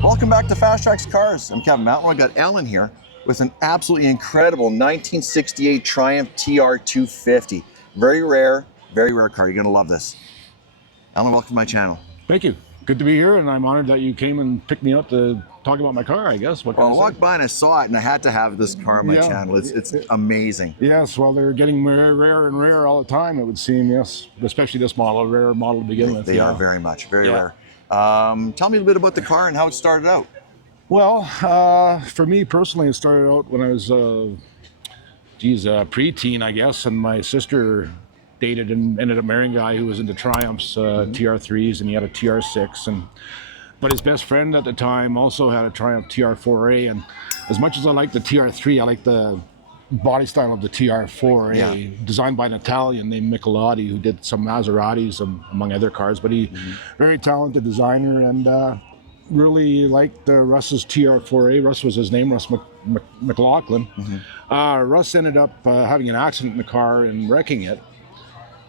Welcome back to FasTrax Cars. I'm Kevin Matlo. I got Alan here with an absolutely incredible 1968 Triumph TR250. Very rare car. You're gonna love this. Alan, welcome to my channel. Thank you. Good to be here, and I'm honored that you came and picked me up to talk about my car, I guess. What can Well, I I walked by and I saw it, and I had to have this car on my channel. It's amazing. Yes, well, they're getting rare and rare all the time, it would seem, yes. Especially this model, a rare model to begin with. They are very much, very rare. Tell me a little bit about the car and how it started out. Well, for me personally, it started out when I was, preteen, I guess, and my sister dated and ended up marrying a guy who was into Triumphs, TR3s, and he had a TR6. But his best friend at the time also had a Triumph TR4A, and as much as I like the TR3, I like the body style of the TR4A, designed by an Italian named Michelotti, who did some Maseratis among other cars. But he, very talented designer, and really liked Russ's TR4A. Russ was his name, Russ McLaughlin. Russ ended up having an accident in the car and wrecking it.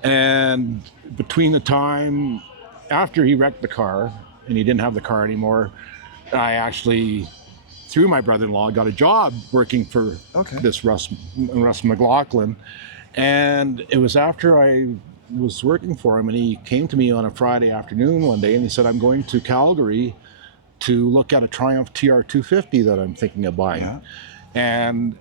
And between the time after he wrecked the car and he didn't have the car anymore, I actually, through my brother-in-law, got a job working for this Russ McLaughlin. And it was after I was working for him, and he came to me on a Friday afternoon one day and he said, I'm going to Calgary to look at a Triumph TR250 that I'm thinking of buying. And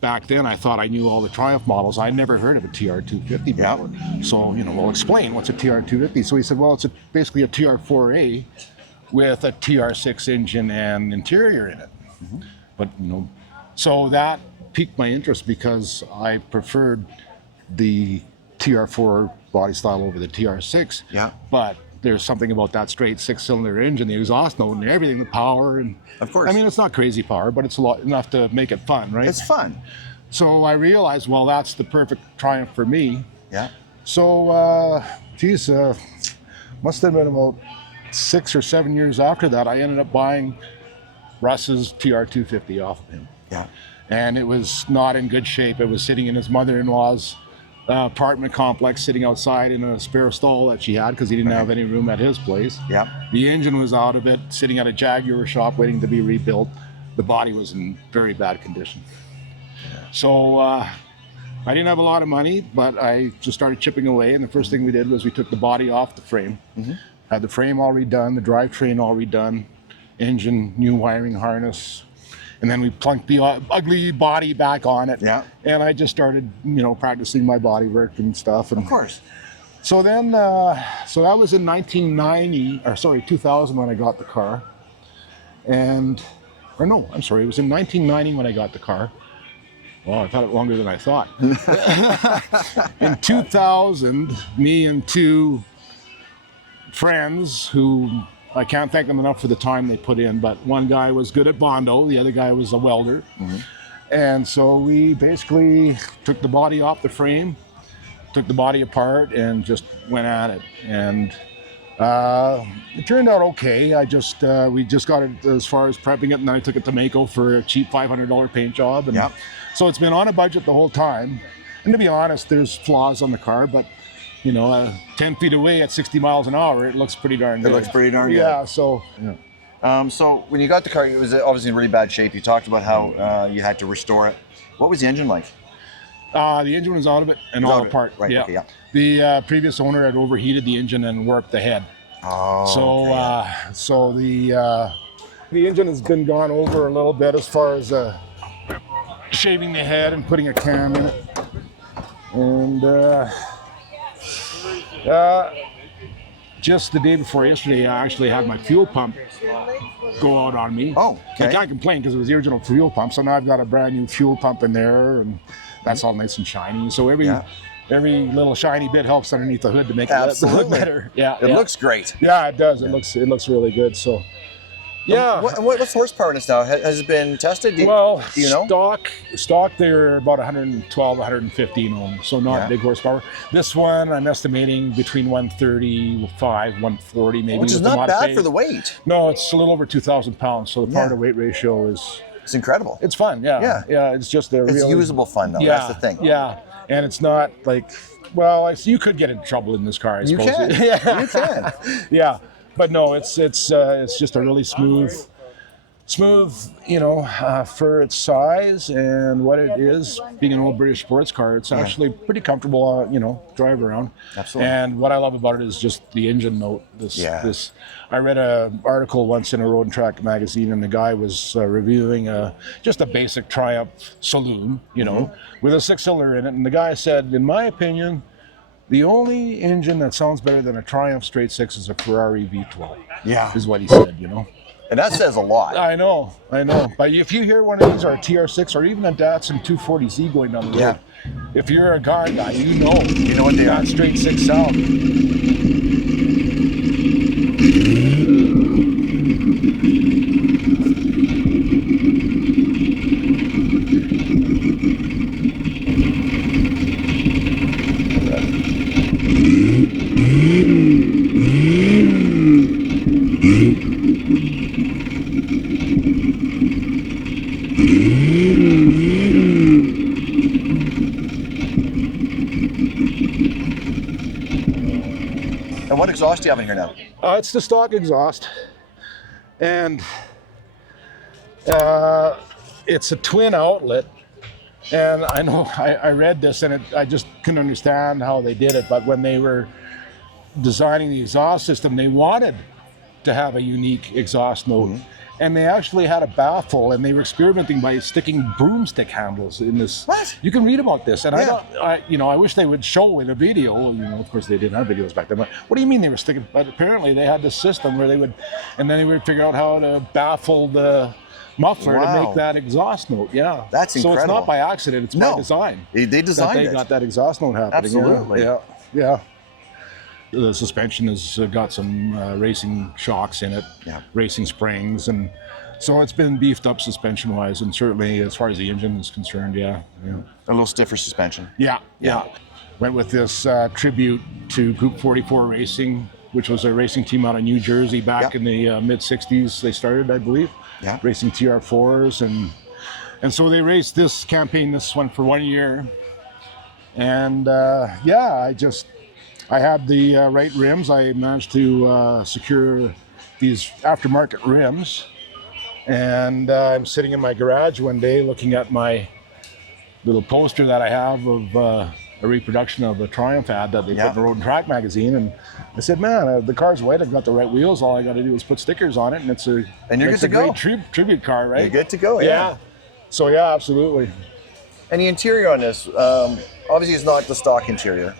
back then I thought I knew all the Triumph models. I'd never heard of a TR250 before. So, we'll explain what's a TR250. So he said, well, it's basically a TR4A with a TR6 engine and interior in it. But, so that piqued my interest because I preferred the TR4 body style over the TR6. But there's something about that straight 6-cylinder engine, the exhaust note and everything, the power, and of course, I mean, it's not crazy power, but it's a lot enough to make it fun, right? It's fun. So I realized, well, that's the perfect Triumph for me. So, must have been about 6 or 7 years after that, I ended up buying Russ's TR250 off of him. And it was not in good shape. It was sitting in his mother-in-law's apartment complex, sitting outside in a spare stall that she had because he didn't have any room at his place. The engine was out of it, sitting at a Jaguar shop waiting to be rebuilt. The body was in very bad condition. So I didn't have a lot of money, but I just started chipping away, and the first thing we did was we took the body off the frame. Had the frame all redone, the drivetrain all redone, engine, new wiring harness, and then we plunked the ugly body back on it. And I just started, practicing my body work and stuff. And of course. So then, so that was in 2000 when I got the car. It was in 1990 when I got the car. Well, I've had it longer than I thought. In 2000, me and two friends who, I can't thank them enough for the time they put in, but one guy was good at Bondo, the other guy was a welder. And so we basically took the body off the frame, took the body apart, and just went at it. And it turned out okay. We just got it as far as prepping it, and then I took it to Mako for a cheap $500 paint job. And so it's been on a budget the whole time. And to be honest, there's flaws on the car, but 10 feet away at 60 miles an hour, it looks pretty darn good. It looks pretty darn good. So when you got the car, it was obviously in really bad shape. You talked about how you had to restore it. What was the engine like? The engine was out of it and all apart. The previous owner had overheated the engine and warped the head. So the engine has been gone over a little bit as far as shaving the head and putting a cam in it. And just the day before yesterday, I actually had my fuel pump go out on me. I can't complain because it was the original fuel pump. So now I've got a brand new fuel pump in there, and that's all nice and shiny. So every little shiny bit helps underneath the hood to make it look better. It looks great. Yeah, it does. It looks really good. So Yeah. What's the horsepower in this now? Has it been tested? Do you know? Stock they're about 112, 115 ohm, so not big horsepower. This one I'm estimating between 135, 140 maybe. Which is not bad for the weight. No, it's a little over 2,000 pounds, so the power to weight ratio is... It's incredible. It's fun, yeah. It's just a It's usable fun though, that's the thing. Yeah, and it's not like, well, you could get in trouble in this car, I suppose. You can, you can. Yeah, but no, it's just a really smooth, for its size and what it is, being an old British sports car, it's actually pretty comfortable, drive around. Absolutely. And what I love about it is just the engine note. I read an article once in a Road and Track magazine, and the guy was reviewing just a basic Triumph saloon, with a 6-cylinder in it. And the guy said, in my opinion, the only engine that sounds better than a Triumph straight six is a Ferrari V12. Yeah. Is what he said, And that says a lot. I know. But if you hear one of these, or a TR6, or even a Datsun 240Z going down the road, if you're a car guy, you know what they are. Straight six sound. And what exhaust do you have in here now? It's the stock exhaust, and it's a twin outlet. And I know I read this, and I just couldn't understand how they did it. But when they were designing the exhaust system, they wanted to have a unique exhaust note. And they actually had a baffle, and they were experimenting by sticking broomstick handles in this. What? You can read about this, and I wish they would show in a video. Of course they didn't have videos back then. But what do you mean they were sticking? But apparently they had this system where they would figure out how to baffle the muffler to make that exhaust note. Yeah, that's incredible. So it's not by accident; it's by design. They designed it. They got that exhaust note happening. Absolutely. Yeah. The suspension has got some racing shocks in it, racing springs, and so it's been beefed up suspension-wise, and certainly as far as the engine is concerned, A little stiffer suspension. Yeah. Went with this tribute to Group 44 Racing, which was a racing team out of New Jersey back in the mid-'60s. They started, I believe, racing TR4s, and so they raced this one for 1 year, and I had the right rims. I managed to secure these aftermarket rims, and I'm sitting in my garage one day looking at my little poster that I have of a reproduction of a Triumph ad that they put in the Road and Track magazine, and I said, man, the car's white, I've got the right wheels, all I got to do is put stickers on it, and it's a great tribute car, right? You're good to go, So absolutely. And the interior on this, obviously it's not the stock interior.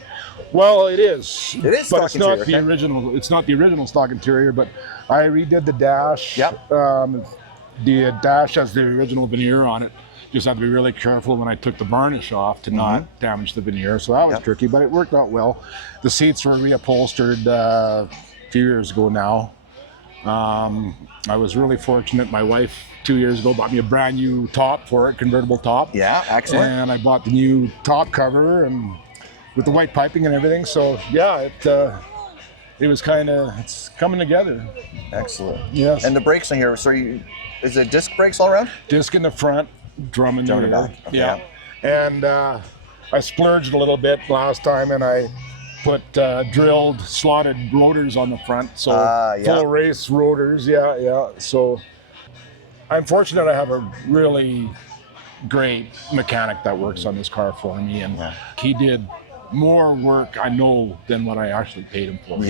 Well, it is. It is, but stock it's interior, not the original. It's not the original stock interior, but I redid the dash. The dash has the original veneer on it. Just had to be really careful when I took the varnish off to not damage the veneer. So that was tricky, but it worked out well. The seats were reupholstered a few years ago now. I was really fortunate. My wife 2 years ago bought me a brand new top for it, convertible top. Yeah, excellent. And I bought the new top cover and with the white piping and everything. So it was it's coming together. Excellent. Yes. And the brakes in here, is it disc brakes all around? Disc in the front, drum in the rear. Back. Okay. Yeah. And I splurged a little bit last time, and I put drilled slotted rotors on the front, so full race rotors. So I'm fortunate I have a really great mechanic that works on this car for me, and he did more work, I know, than what I actually paid him for.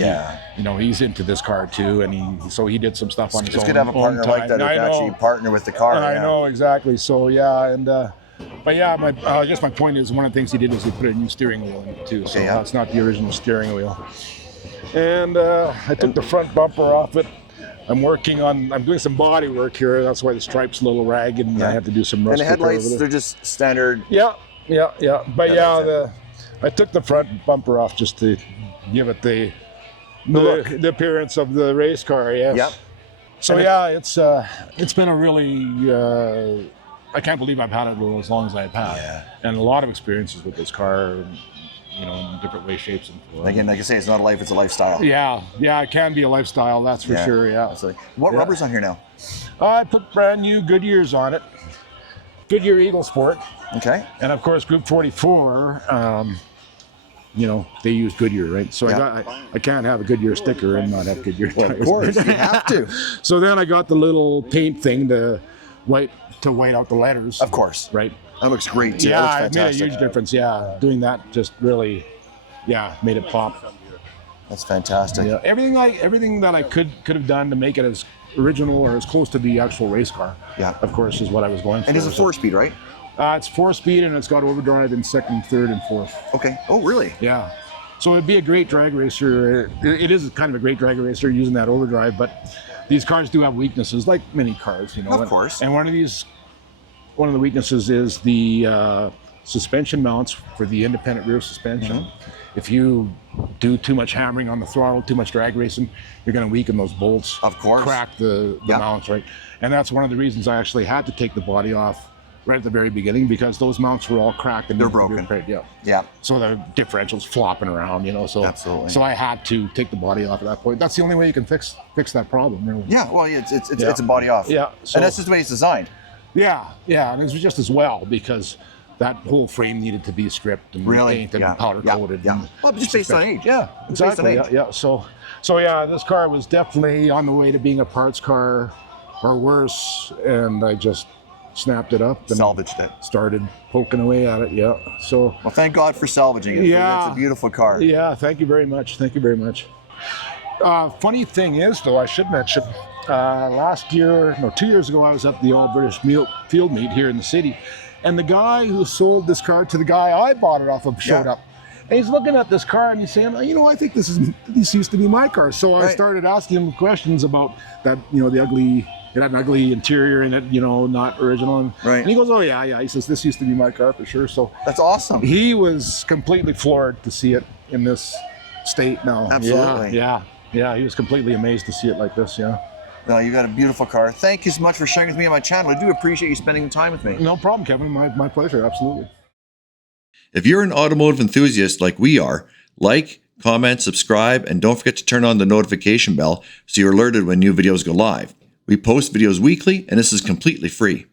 He's into this car too, and he did some stuff on his own. It's good to have a partner like that who can actually partner with the car. I know, exactly. So I guess my point is, one of the things he did was he put a new steering wheel in it too. So that's not the original steering wheel. And I took the front bumper off it. I'm doing some body work here. That's why the stripe's a little ragged, and I have to do some rust. And the headlights, they're just standard. Yeah. But I took the front bumper off just to give it the appearance of the race car. Yes. So yeah, it's been a really I can't believe I've had it as long as I've had, and a lot of experiences with this car, you know, in different ways, shapes, and forms. Again, like I say, it's not a life; it's a lifestyle. Yeah, it can be a lifestyle, that's for sure. Yeah. So, what rubber's on here now? I put brand new Goodyears on it. Goodyear Eagle Sport. Okay. And of course, Group 44. You know, they use Goodyear, right? So I can't have a Goodyear sticker and not have Goodyear tires. Of course, you have to. So then I got the little paint thing to white out the letters. Of course. Right. That looks great too. Yeah, it made a huge difference. Yeah, doing that just really, made it pop. That's fantastic. Yeah, everything that I could have done to make it as original or as close to the actual race car. Yeah. Of course, is what I was going for. And it's a 4-speed, right? It's 4-speed, and it's got overdrive in second, third, and fourth. Okay. Oh, really? Yeah. So it'd be a great drag racer. It is kind of a great drag racer using that overdrive, but these cars do have weaknesses, like many cars, you know. Of course. And one of the weaknesses is the suspension mounts for the independent rear suspension. Mm-hmm. If you do too much hammering on the throttle, too much drag racing, you're going to weaken those bolts. Of course. Crack the mounts, right? And that's one of the reasons I actually had to take the body off right at the very beginning, because those mounts were all cracked and they're broken. Yeah. So the differential's flopping around, you know. So absolutely. So I had to take the body off at that point. That's the only way you can fix that problem. Really. Yeah. Well, it's a body off. Yeah. So, and that's just the way it's designed. Yeah. And it was just as well, because that whole frame needed to be stripped and painted and powder coated. Yeah. Well, just based on age. Yeah. Exactly. Yeah. So yeah, this car was definitely on the way to being a parts car or worse, and I just snapped it up and salvaged it. Started poking away at it. Yeah. So. Well, thank God for salvaging it. Yeah. It's a beautiful car. Yeah. Thank you very much. Funny thing is, though, I should mention, 2 years ago, I was at the All British Field Meet here in the city, and the guy who sold this car to the guy I bought it off of showed up. And he's looking at this car and he's saying, you know, I think this used to be my car. So I started asking him questions about that, you know, it had an ugly interior in it, you know, not original. And he goes, oh yeah. He says, this used to be my car for sure. So that's awesome. He was completely floored to see it in this state now. Absolutely. Yeah. He was completely amazed to see it like this. Yeah. No, you got a beautiful car. Thank you so much for sharing with me on my channel. I do appreciate you spending time with me. No problem, Kevin. My pleasure. Absolutely. If you're an automotive enthusiast like we are, like, comment, subscribe, and don't forget to turn on the notification bell so you're alerted when new videos go live. We post videos weekly, and this is completely free.